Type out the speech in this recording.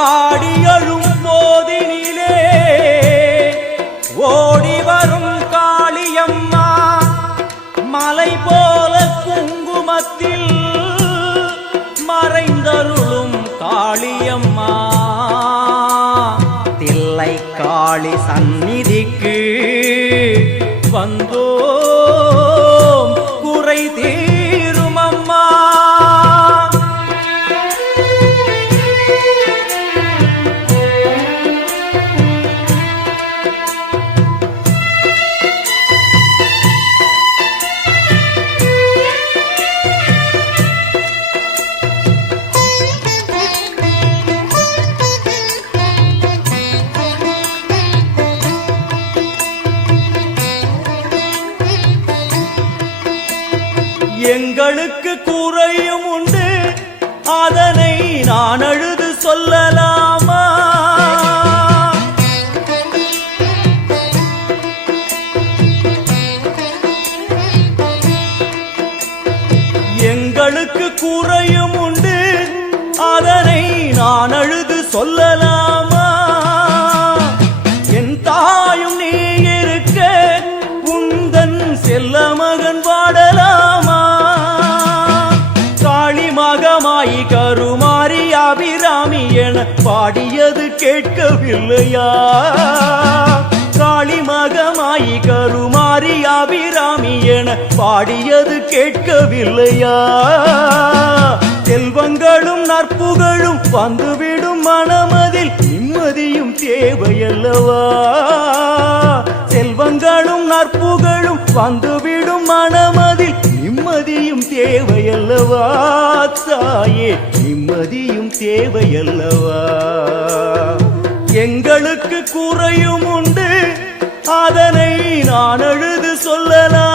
பாடி எழும் போதினிலே ஓடி வரும் காளியம்மா மலை போல குங்குமத்தில் மறைந்தருளும் காளியம்மா தில்லை காளி சந்நிதிக்கு வந்தோம் குறை தீரும் அம்மா. எங்களுக்கு குறையும் உண்டு அதனை நான் அழுது சொல்லலாமா? எங்களுக்கு குறையும் உண்டு அதனை நான் அழுது சொல்லலாமா? என் தாயும் நீ இருக்க உந்தன் செல்ல மகன் வாடலாமா? மகமாயி கருமாரி அபிராமி என பாடியது கேட்கவில்லையா? காளி மகமாயி கருமாரி அபிராமி என பாடியது கேட்கவில்லையா? செல்வங்களும் நற்புகழும் வந்துவிடும் மனமதில் நிம்மதியும் தேவையல்லவா? செல்வங்களும் நற்புகழும் வந்துவிடும் மனமதில் நிம்மதியும் தேவையல்லவா? தாயே நிம்மதியும் தேவையல்லவா? எங்களுக்கு குறையும் உண்டு அதனை நான் அழுது சொல்லலாம்.